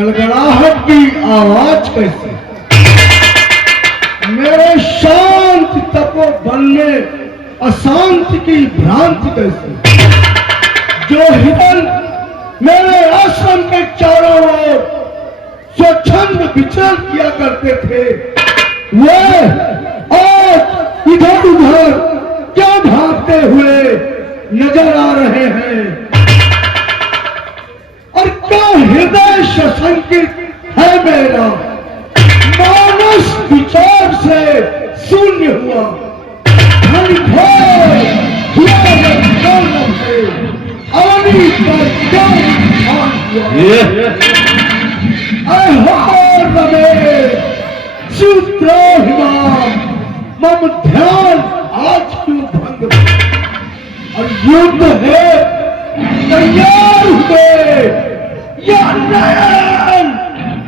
गड़गड़ाहट की आवाज कैसी, मेरे शांत तपोवन में अशांति की भ्रांति कैसी। जो हिरन मेरे आश्रम के चारों ओर स्वच्छंद विचरण किया करते थे, वे आज इधर उधर क्या भागते हुए नजर आ रहे हैं। और क्या हृदय सशंकित है मेरा, मानस विचार से शून्य हुआ। अवनी पर क्या मम ध्यान आज क्यों भंग। और युद्ध है, तैयार हुए या नयन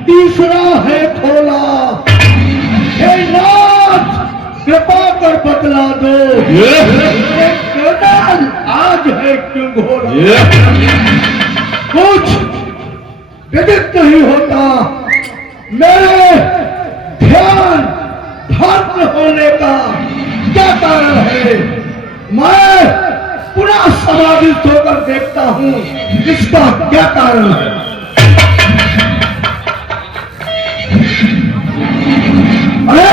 तीसरा है खोला। हे नाथ कृपा कर बतला दो, गर्दन आज है क्यों घोड़ा। कुछ विदित नहीं होता, मेरे ध्यान भंग होने का क्या कारण है। मैं पुनः समाधित होकर देखता हूं इसका क्या कारण है। अरे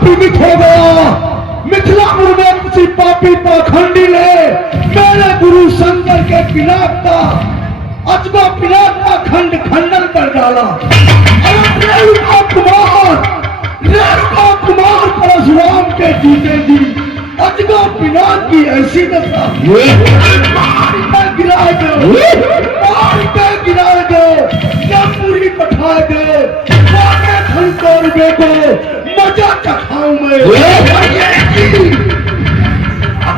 पीड़ित हो गया। मिथिलापुर में किसी पापी पाखंडी ने मेरे गुरु शंकर के पिनाक का अजबा पिनाक का खंडन कर डाला। रेणुका परशुराम के जीते जी अजगा पिनाक की ऐसी दशा। गिरा दो, गिरा दो, या पूरी पठा दो, को मजा चखाऊं मैं।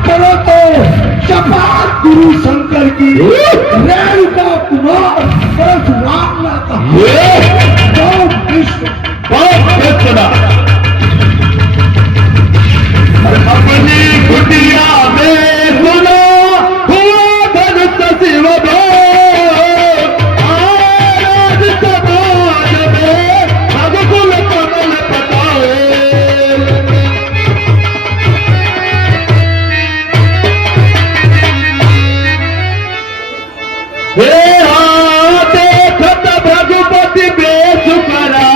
करो तो शपथ गुरु शंकर की, रेणुका कुमार परशुराम ना कहा। अपनी कुटिया में सुनो हुआ धनुष शिव दो, आज समाज में रघुकुल कमल पताए। हे देखत रघुपति बेश करा,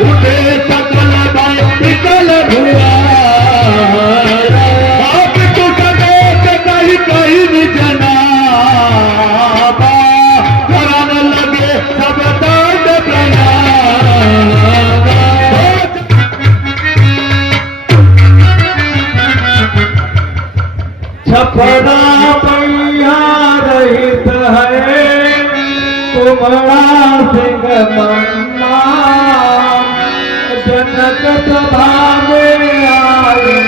उठे सकल भय निकल हुआ। आप तो समेत कहीं कहीं निजना, करन लगे सब दंड प्रणाम। छपरा पैया रहित है कुमड़ा सिंह मन्ना, जनक सभा में आए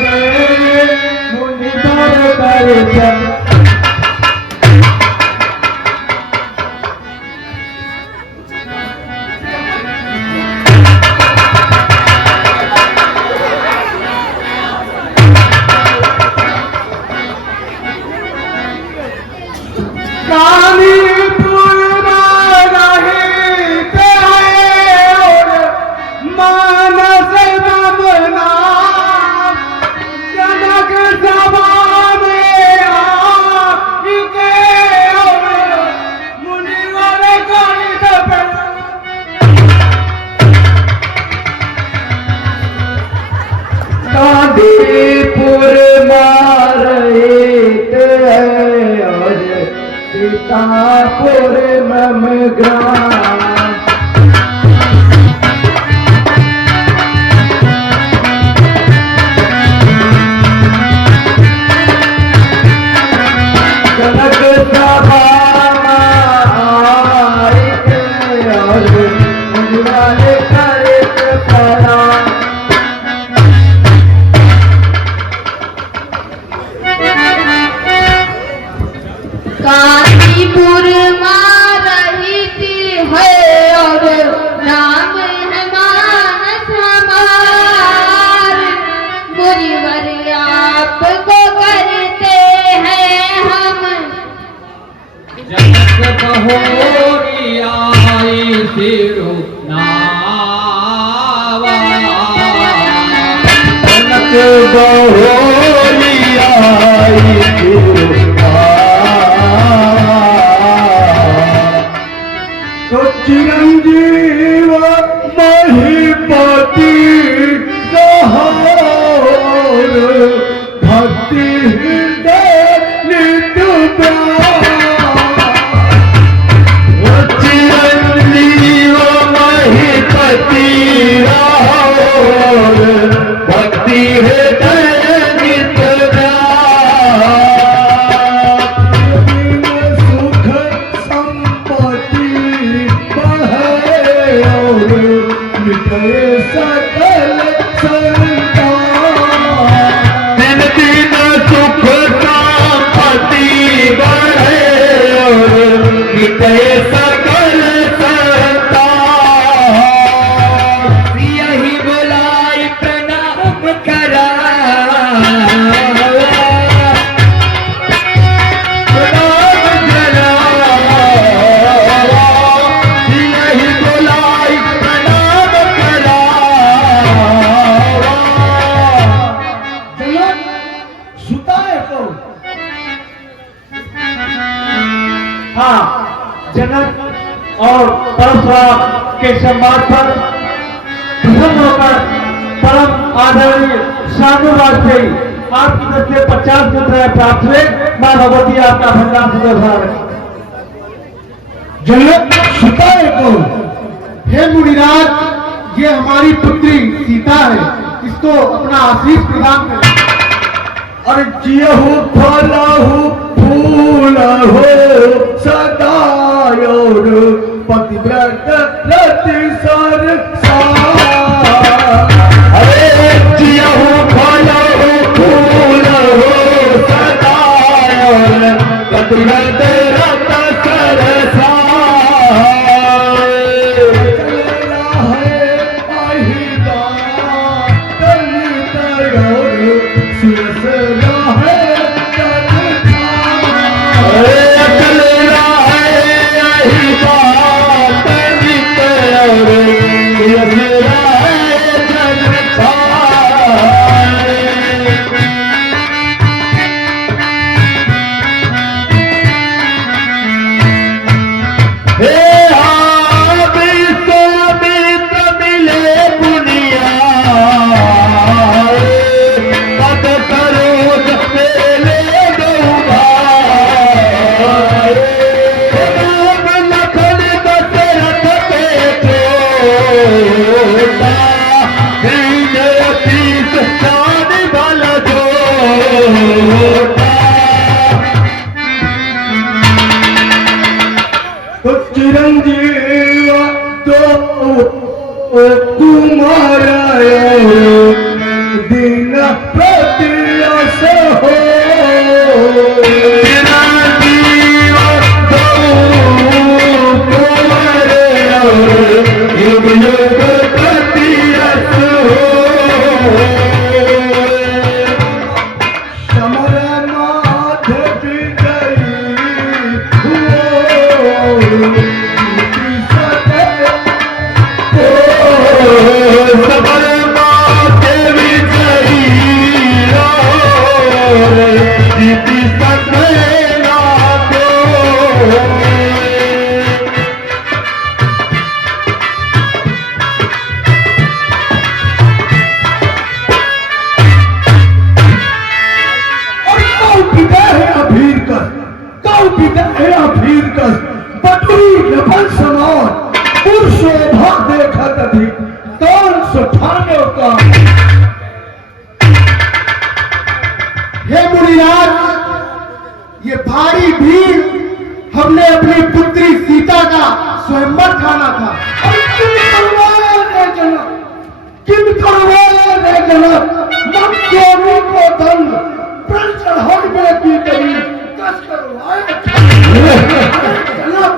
मुनि पर दर्शन। सीतापुर मम ग्राम, जनक सभा काशीपुर में रही थी तेरो नावा जनक बहोरी आई तो चिरंजीव महीपति रहोर भक्ति हृदय नित्य चिरंजीव महीपति रहोर भक्ति हृदय नित्य सुख संपत्ति बहे और मिटे सकल संतान। दिन दिन सुख संपत्ति बढ़े और मिटे सकल संतान। यही बुलाई प्रणाम करा प्रणाम करा यही बुलाई प्रणाम करा। जनक सुताए को हाँ, जनक और परशुराम के संवाद पर प्रसन्न होकर परम आदरणीय शानुवाद से आपकी तरफ से 50 रुपये प्राप्त हुए। माँ भगवती आपका भंडार सुदर्शन रखें। जनक सुताए को हे मुनिराज, ये हमारी पुत्री सीता है, इसको अपना आशीष प्रदान करें। और जियहु फलहु फूल हो सदा और पतिव्रत रति सर अरे जियहु फलहु फूल हो सदा और पतिव्रत रत सरसा। अरे चल रहा है यही बात नित और यस रहा है जग छाए। हे विश्वामित्र मिले बुनिया पद करो मेले गौभाई। राम लखन दशरथ पे जोता दीन अतीत शान बल जोता। तो चिरंजीव तो कुमार दिन प्रति अस हो चिरंजीव दो कुंवर युग युग प्रति अस हो। समर नाथ विजयी हुओ सबर माते विजयी जीती सके ना दो। और कौ पिता है अभीर कस, कौ पिता है अभीर कस, बटुरी नफल समान पुरुषोभा देखत अधिक कौन सुठाने का। हे मुनिराज, ये भारी भीड़ हमने अपनी पुत्री सीता का स्वयंवर खाना था। और किम करवाए रे जनक, किम करवाए रे जनक, मन स्वामी को धन प्रण चढ़ाई में की करी कस करवाए जनक।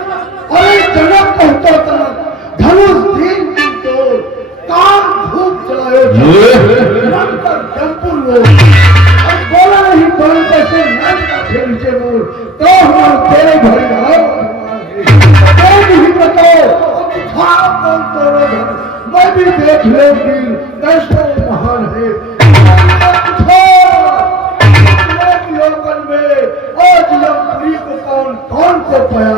अरे जनक कहतो तनक धनुष दिन दिन तोड़ कान धूप जलायो मन पर जमपुर वो और बोला नहीं कौन कैसे नट का खेल से बोल तो हम तेरे भरे आओ नहीं बताओ देख ले वीर कैसा महान है। लोकल में आज यमपुरी को कौन कौन को पाया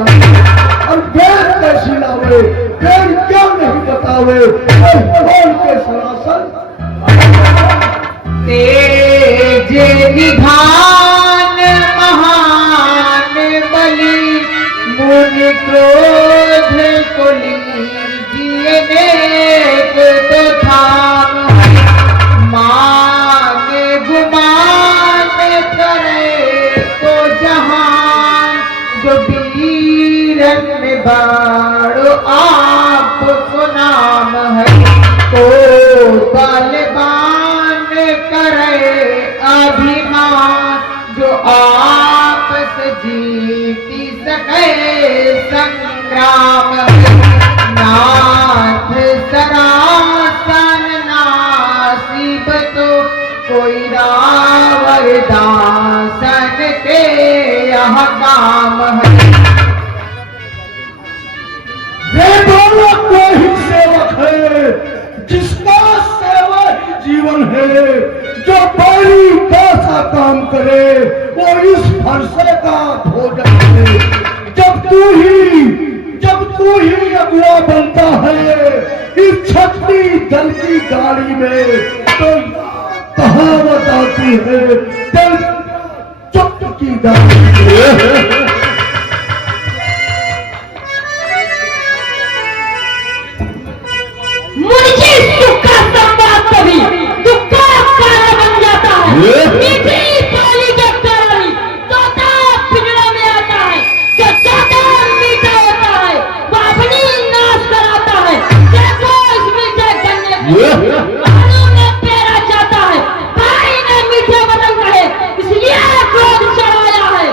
और वेद कैसी लावे, वेद क्यों नहीं बतावे, कौन के सरासन तेज निधान महान बलि मुनि क्रोध को लीजिए नेक तो थाम मान गुमान करे तो जहान जो वीरन में बाड़ो आपको नाम है तो बलवान करे अभिमान जो आपस जीती सके संग्राम नाथ सरासन नासिब तो कोई रावण दासन के यह काम है। वेदों को ही सेवक है जिसका सेवा ही जीवन है, जो बड़ी कैसा काम करे वो इस फरसे का भोजन है। जब तू ही अगुआ बनता है इस छत्ती दल की गाड़ी में तो कहावत आती है दिल चुप की गाड़ी मुझे सुख का संवाद कभी दुख का कारण बन जाता है। मीठी बोली के कारण तोता पिंजरे में आता है, जो ज्यादा मीठा होता है वो अपनी नाश कराता है। देखो इस मीठे गन्ने को भालू ने पेरा जाता है, भाई ने मीठे बदल रहे इसलिए क्रोध चढ़ाया है।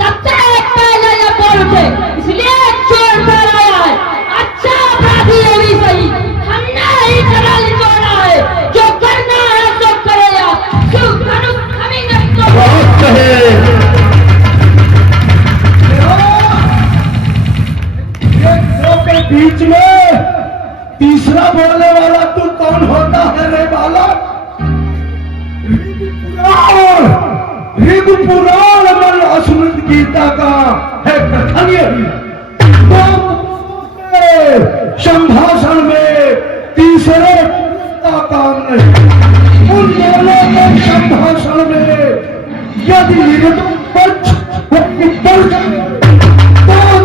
सबसे पहले ये बोल उठे इसलिए चोर फहराया है। अच्छा अपराधी है भी सही, हमने ही कराल जोड़ा है, जो करना है तो करेगा। क्यों धनुष हमें नहीं तो के बीच में तीसरा बोलने वाला तू कौन होता है रे बालक? ऋतु पुराण मन अस्मृत गीता का है कथन यही। संभाषण में तीसरे का काम नहीं, उन दोनों के संभाषण में यदि ऋतु पक्ष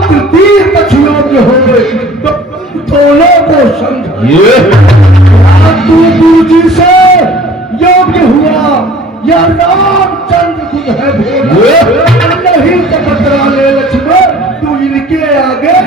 तृतीय पक्ष योग्य हो तो दोनों को समझ तू गुरु जी से योग्य हुआ या रामचंद्र खुद है भोला नहीं तो बतरा ले लक्ष्मण तू इनके आगे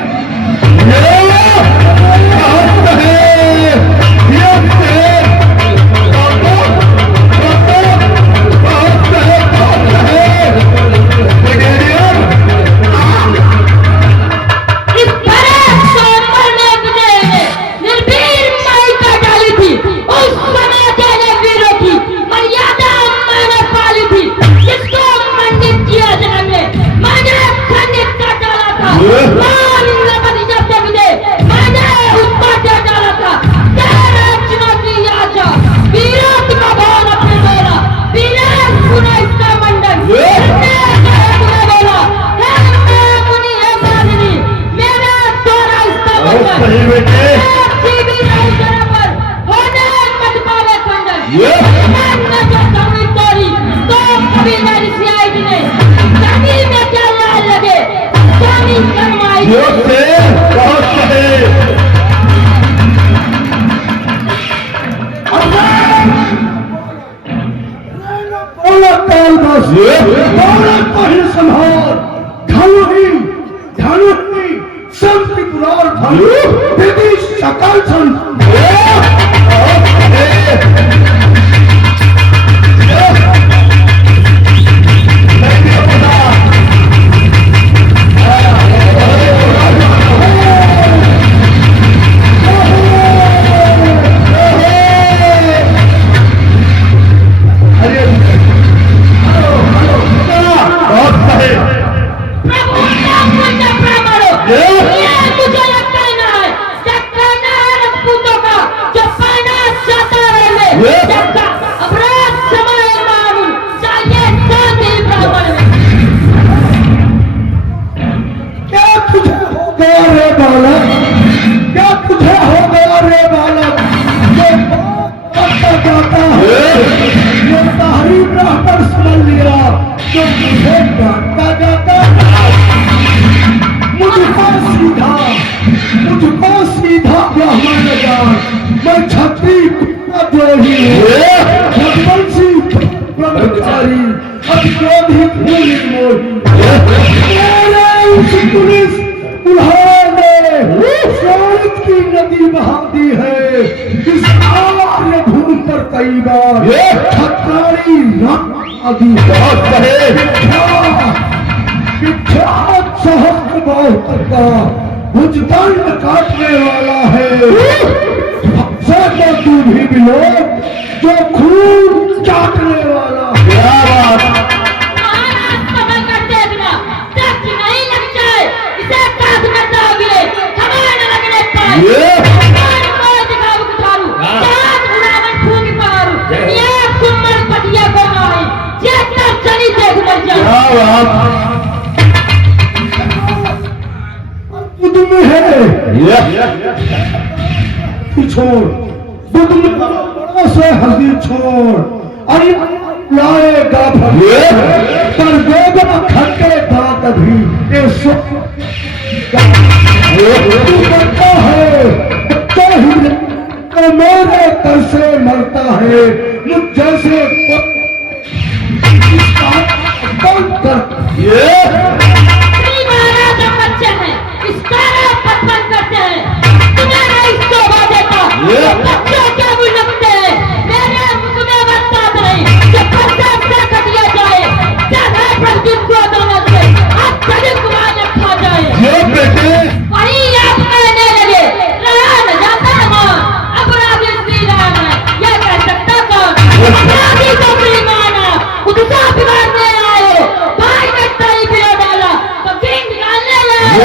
सकल मुझे लगता है ना है जबका अपराध समय मालूम चाहिए शांति ब्राह्मण में। क्या तुझे हो गया रे बालक, क्या तुझे हो गया रे बालक, ये करता जाता है ये तारी ब्राह्मण समझ लिया जो तुझे डांटता जाता है। मुझको सीधा ब्राह्मण जान, मैं छत्री द्रोही भगवंशी ब्रह्मचारी अतिक्रोधी भूल मोही। मेरे उस पुलिस उन्होंने शोणित की नदी बहा दी है इस आर्य भूमि पर कई बार छत्राणी रंग आदि विख्यात सहस्त्र बाहु का भुजदंड काटने वाला है। सबसे तो तू भी मिलो जो खून चाटने वाला है। महाराज समय का देखना टच नहीं लग जाए, इसे काट में दागे हमारे न लगने पाए। भगवान को दिखाओ उतारू चाँद उड़ावन फूंक पारू ये कुम्मल पटिया को नहीं चेतना चली देख मर जाए। बुद्ध में है छोड़, बुद्ध में बड़ा से हंसी छोड़, अरे लाएगा भगवान पर देगा खट्टे दांत भी ये सुख तू करता है तो ही तो मेरे तर से मरता है मुझ जैसे कौन कर श्री महाराज हम बच्चे हैं, इस तरह पतन करते हैं। तुम्हें नहीं शोभा देता, बच्चों क्या बुलकते हैं। मेरे मुख में बता नहीं कि पत्थर से कटिया जाए, जगह पर जिसको दोनों से अत्यधिक कुमार खा जाए। वही आप कहने लगे, रहा न जाता मां, अपराधी श्री राम है, यह कह सकता कौन? अपराधी को श्री माना, उसका बिगाड़ने आए, भाई ने तई पियो डाला, तो किंग निकालने लाए।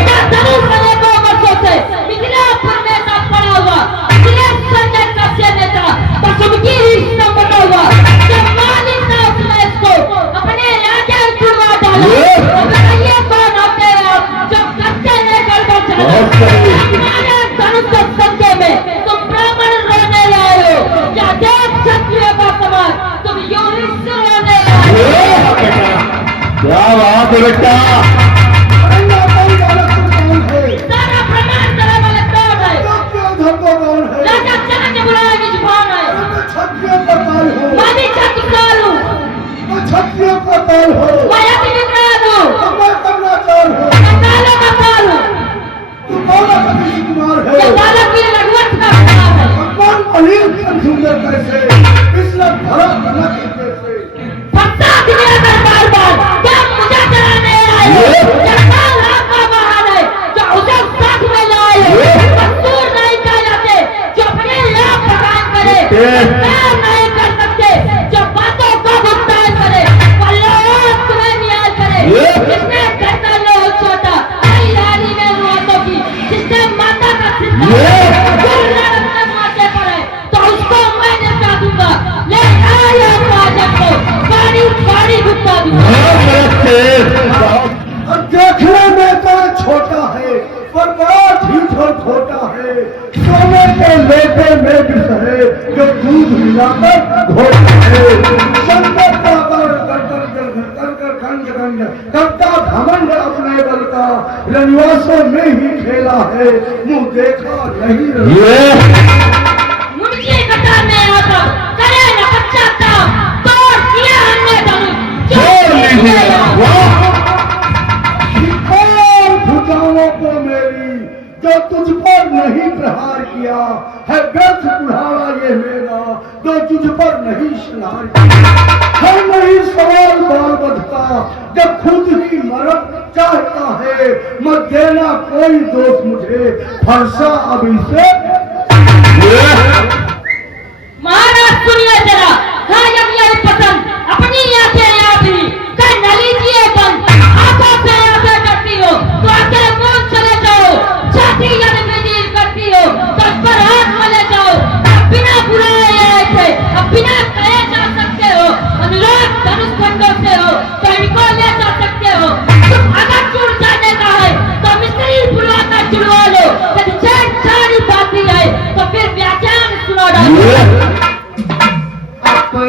इधर धनुष वाले को वर्षों से मिथिलापुर में का पड़ा हुआ, इसलिए संजय का से नेता, बस उनकी ही संबंध हुआ। जब मालिक ने उसने इसको अपने राजा छुड़वा डाला, अगर ये कौन होते आप, जब कच्चे ने गड़बड़ चला, हमारे धनुष के संजय में तुम ब्राह्मण रोने आए हो, क्या देव क्षत्रिय का समाज तुम यूं ही रोने आए हो। क्या बात है बेटा, सारा प्रमाण तेरे वाले कौन है? कौन है? राजा जनक ने बुलाया कि जुबान है। क्षत्रिय का काल हो, मैं भी छत्रसाल हूँ, क्षत्रिय का काल हो, मैं अति विकराल हूँ, मैं कमलाचार हो, मैं कालों का काल हूँ, तू कौला कभी कुमार है। ये बालक की रघुवंश का प्रताप है। भगवान अलीम सुंदर कैसे इसलिए भरा करना कैसे फत्ता दिया दरबार पर, क्या मुझे चलाने आए हो? क्या काल आपका महान है, जो उसे साथ में लाए हो? मजदूर नहीं कह जाते, जो अपने लाभ प्रदान करे, काम नहीं कर सकते, जो बातों को भुगतान करे, पल्लों तुम्हें न्याय करे, जिसने करता लोग छोटा, कई रानी में मौतों की, जिसने माता का सिद्धा, गुरु नानक ने माथे पर है, तो उसको मैं निपटा दूंगा, ले आया राजा को, गाड़ी भुगता दूंगा। और देखने में तो छोटा है पर बड़ा ढीठ और खोटा है। सोने के लेटे में विष है जो दूध मिलाकर घोटा है। संकट का करता घमंड अपने बल का रनिवासों में ही खेला है मुंह देखा नहीं मुझे कतार में आकर करे न पश्चाताप, तोड़ दिया हमने धनुष, छोड़ दिया। और भुजाओं को मेरी जो तुझ पर नहीं प्रहार किया है, व्यर्थ बुढ़ावा ये मेरा जो तुझ पर नहीं शनार किया है। नहीं सवाल बाल बधता जब खुद ही मरद चाहता है, मत देना कोई दोष मुझे फरसा अभी से। महाराज सुनिए जरा, हाँ जब यही पसंद अपनी आंखें यहाँ भी कर न लीजिए बंद, आंखों से आंखें करती हो तो आंखें कौन चले जाओ, छाती यदि विदीर करती हो तो उस पर हाथ मले जाओ, बिना बुलाए आए थे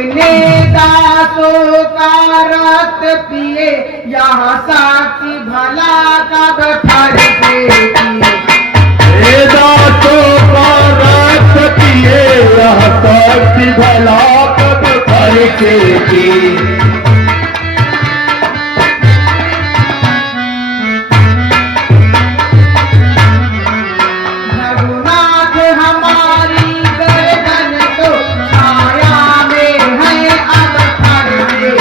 अपने दासों का रक्त पिए, यहाँ साक्षी भला कब फरसेगी। दासों का रक्त पिए, यह साक्षी भला कब फरसेगी। रघुनाथ हमारी गर्दन तो छाया में है अब फरसेगी।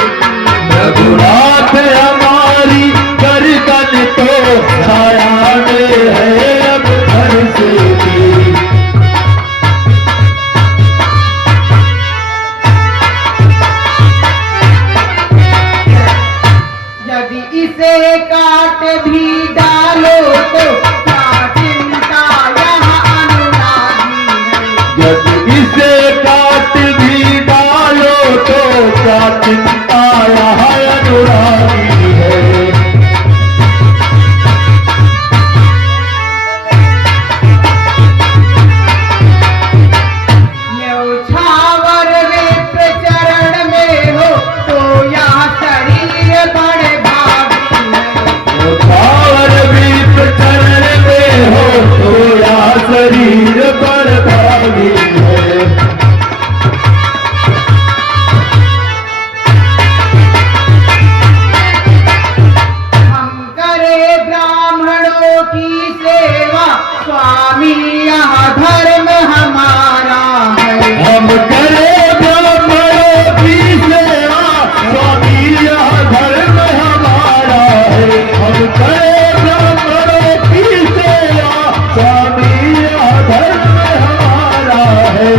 रघुनाथ हमारी गर्दन तो छाया में है अब फरसेगी। यदि इसे काट भी डालो तो क्या चिंता यहाँ अनुरागी है। यदि इसे काट भी डालो तो क्या चिंता यहाँ अनुरागी है। न्यौछावर विप्र चरण में हो तो यह शरीर बड़े भागी है। पावर भी चरण में हो तो या शरीर बड़ भागी है। हम करे ब्राह्मणों की सेवा, स्वामी यह धर्म हमारा है। हम करे ब्राह्मणों की सेवा, स्वामी यह धर्म हमारा है। हम करे ब्राह्मणों की सेवा, स्वामी यह धर्म हमारा है।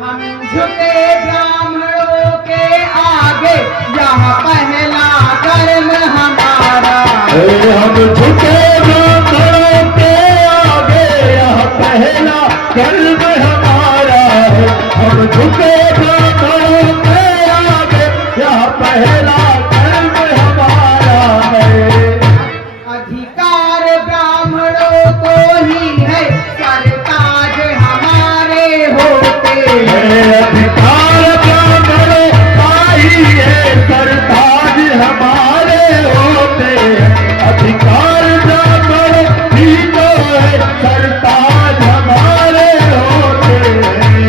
हम झुके ब्राह्मणों के आगे, यह पहला कर्म हमारा है। हम झुके ब्राह्मणों के आगे, यह पहला कर्म हमारा है। हम झुके ब्राह्मणों के आगे, यह पहला कर्म हमारा है। अधिकार ब्राह्मणों को ही है, सरताज हमारे होते हैं। अधिकार ब्राह्मणों का ही है, सरताज हमारे होते हैं। अधिकार ब्राह्मणों ही तो है, सरताज हमारे होते हैं।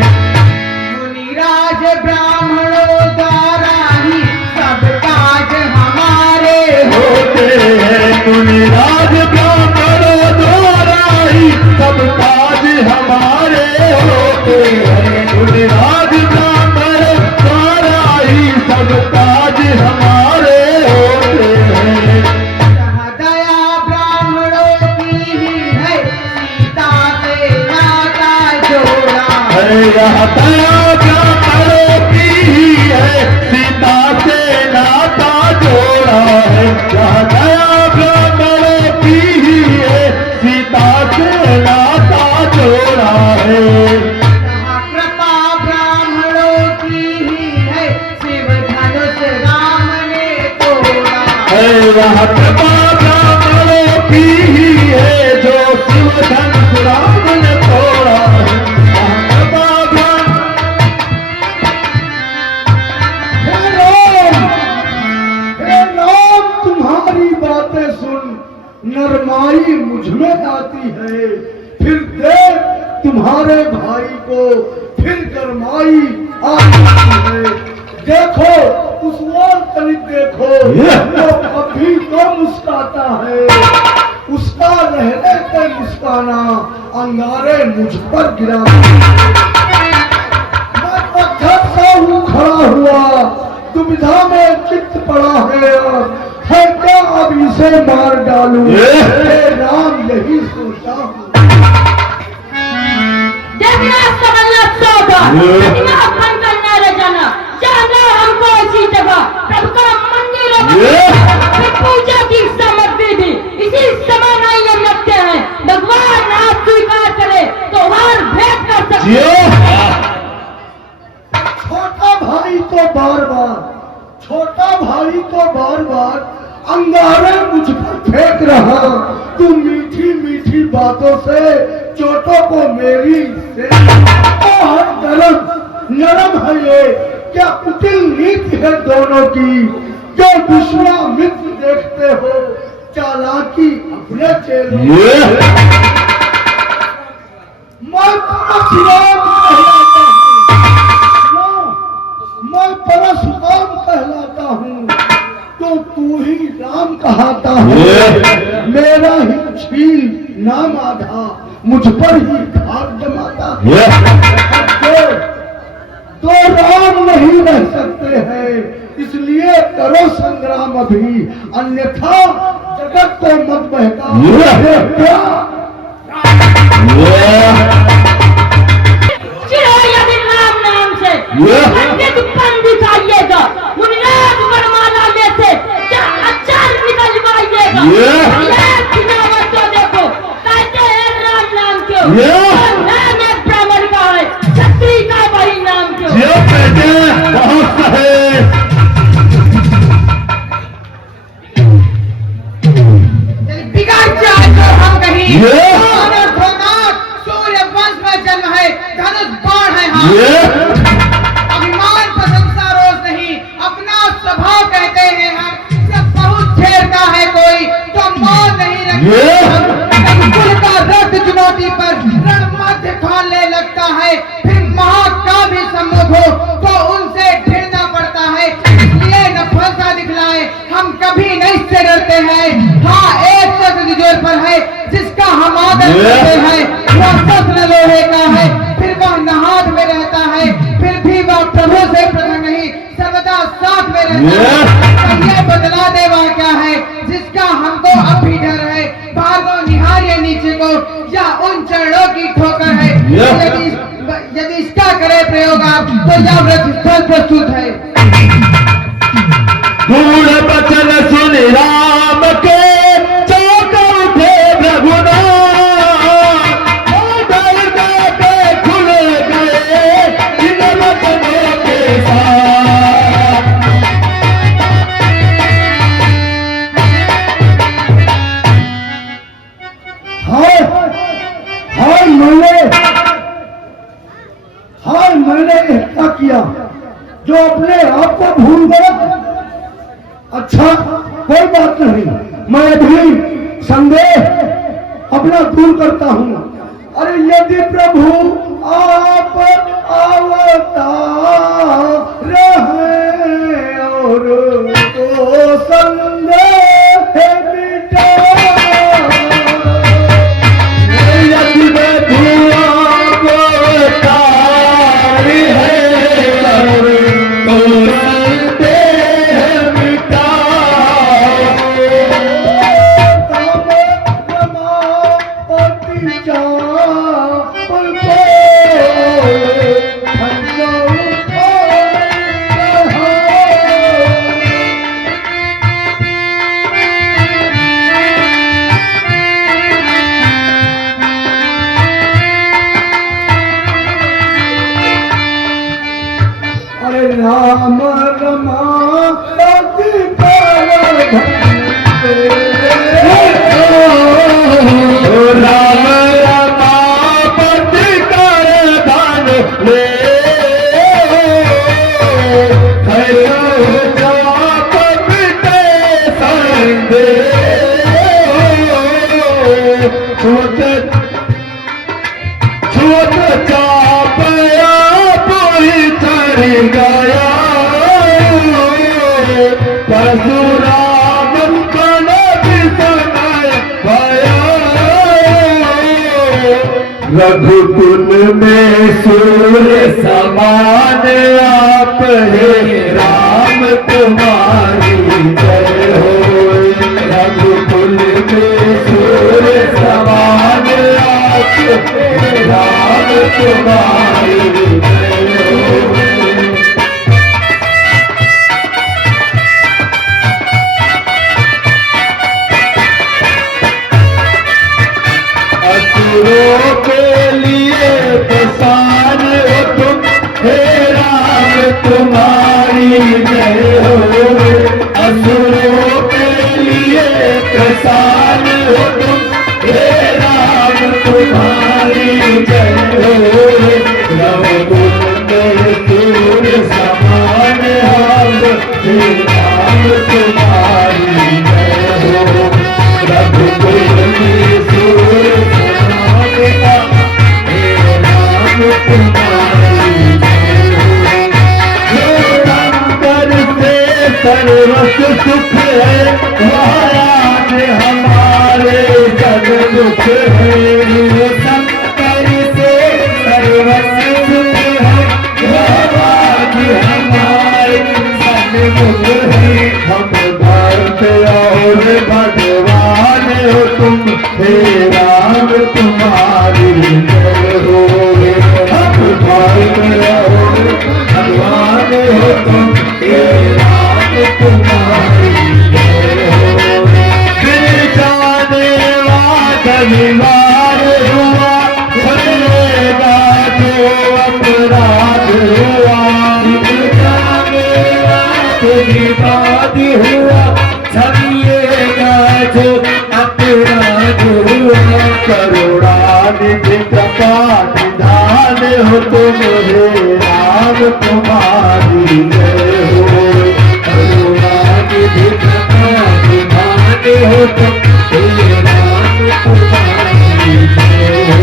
मुनिराज ब्राह्मणों द्वारा ही सब काज हमारे होते हैं। मुनिराज ब्राह्मणों द्वारा ही सब काज हमारे होते हैं। मुनिराज ब्राह्मणों द्वारा ही सब काज हमारे होते हैं। दया ब्राह्मणों की ही है, सीता से नाता जोड़ा है यह दया ब्राह्मणों की ही है, सीता से नाता जोड़ा है। यह दया ब्राह्मणों की ही है, सीता से नाता जोड़ा है। कृपा ब्राह्मणों की ही है, शिव धनुष राम ने तोड़ा है यह कृपा ब्राह्मणों की ही है, जो शिव धनुष राम ने तोड़ा है। यह कृपा हे राम, तुम्हारी बातें सुन नरमाई मुझ में आती है। फिर देख तुम्हारे भाई को फिर गरमाई आती है। देखो उस ओर करीब देखो, वो अभी तो मुस्काता है। उसका रहने पे मुस्काना अंगारे मुझ पर गिरा। मैं पत्थर सा हूँ खड़ा हुआ, दुविधा में चित्त पड़ा है क्या अब इसे मार डालूं? हे राम, यही सोचा हूँ। देखना समझना सौदा, प्रतिमा अपन करना ले जाना, जाना हमको ऐसी जगह प्रभु का मंदिर फिर पूजा की सामग्री भी इसी समय नहीं हम रखते हैं। भगवान आप स्वीकार करे तो और भेंट कर सकते हैं। छोटा भाई तो बार बार अंगारे मुझ पर फेंक रहा। तू मीठी मीठी बातों से चोटों को मेरी से नरम है ये, क्या कुटिल नीति है दोनों की, जो विश्वामित्र देखते हो चालाकी अपने चेलों। मैं परशुराम कहलाता हूँ, मैं परशुराम कहलाता हूँ, तो तू ही राम कहता है। मेरा ही छील नाम आधा, मुझ पर ही घात जमाता है। तो राम नहीं रह सकते हैं, इसलिए करो संग्राम अभी, अन्यथा जगत को मत बहका। चिढ़ो यदि राम नाम से, पंडित पंडित आइएगा, मुनिराज वरमाला में से क्या अचार निकलवाइएगा। ये खिलावत तो देखो, कहते हैं राम नाम क्यों, और नाम एक ब्राह्मण का है, क्षत्रिय का वही नाम क्यों। बहुत सही। बिगाड़ जाए तो हम कहीं सूर्य वंश में जन्म है, धनुष बाण है हम। अभिमान प्रशंसा रोज नहीं, अपना स्वभाव कहते हैं हम। जब बहुत छेड़ता है कोई तो मौत नहीं रखते। कुल का रक्त चुनौती पर रण मध्य खोलने लगता है, फिर महाकाव्य सम्मुख हो तो उनसे ढिलना पड़ता है। इसलिए नफरता दिखलाए हम कभी नहीं से डरते हैं। हाँ, एक शस्त्र जोर पर है जिसका हम आदर करते हैं, वह शस्त्र लोहे का है, फिर वह नहात में रहता है, फिर भी वह प्रभु से पृथक नहीं, सर्वदा साथ में रहता है। तो ये बदला देवा क्या है जिसका हमको अब भी डर है। भागो निहारिए नीचे को, या उन चरणों की ठोकर है। यदि इसका करे प्रयोग आप तो यह व्रत स्थल प्रस्तुत है। गूढ़ बचन सुन राम के चौक उठे रघुनाथ, डर के खुल गए इन वचनों के साथ। हाय मैंने ऐसा किया जो अपने आप को भूल गया। अच्छा, कोई बात नहीं, मैं अभी संदेह अपना दूर करता हूँ। अरे यदि प्रभु आप अवतार रहे और तो संदेह मिटा, यदि प्रभु अवतार है तो संदेह मिटाओ। अरे राम रमा राम रमापति कर धन ले, जाप मिटे संदेह। छूट चाप आप ही चढ़ गया, परशुराम कण विसमय भया। रघुकुल में सूर्य समान आप है, राम तुम्हारी जय हो। रघुकुल में सूर्य समान आप है, राम तुम्हारी जय हो। असुरों के लिए किसान हो तुम, हे राम तुम्हारी जय हो। असुरों के लिए किसान हो तुम, हे राम तुम्हारी जय हो। रघुकुल में सूर्य समान राम तुम्हारी जय हो रघुकुल में सूर समाने का हे राम तुम्हारी जय हो शंकर से सर्वस्व सुख है महाराज हमारे जग दुख है शंकर से सर्वस्व सुख है महाराज हमारे जग दुख है हम भक्त और भगवान हो तुम हे राम तुम्हारी जय हो हम भक्त और भगवान हो तुम हे राम तुम्हारी जय हो फिर जाने वाद हुआ छलेगा जो अपराध हुआ फिर जाने वाद हुआ छलिएगा जो अपराध हुआ करुणानिधि कृपा निधान हो तुम हे राम तुम्हारी जय हो करुणानिधि कृपा निधान हो तुम हे राम तुम्हारी जय हो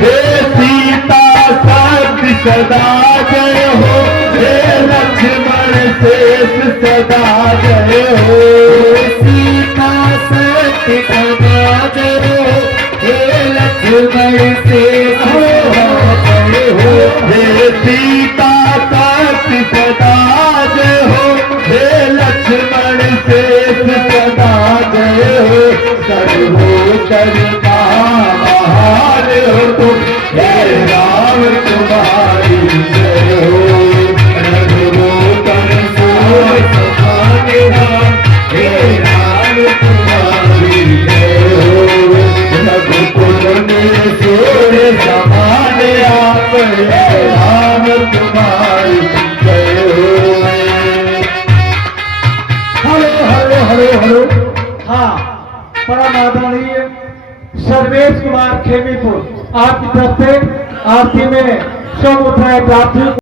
हे सीता सत्य सदा जय हो हे लक्ष्मण शेष सदा जय हो सीता सत्य सदा जय हो हे लक्ष्मण शेष सदा जय हो हे सीता सत्य सदा जय हो हे लक्ष्मण शेष सदा जय हो सर्वोत्तर महान हो तुम हे राम तुम्हारी जय हो रघुकुल सूर समाने हे राम तुम्हारी जय हो रघुकुल में सूर समाने आप हे राम तुम्हारी जय हो हेलो हेलो हेलो हेलो। हाँ, परम आदरणीय सर्वेश कुमार खेमीपुर आपकी तरफ से आरती में शोभ प्राप्त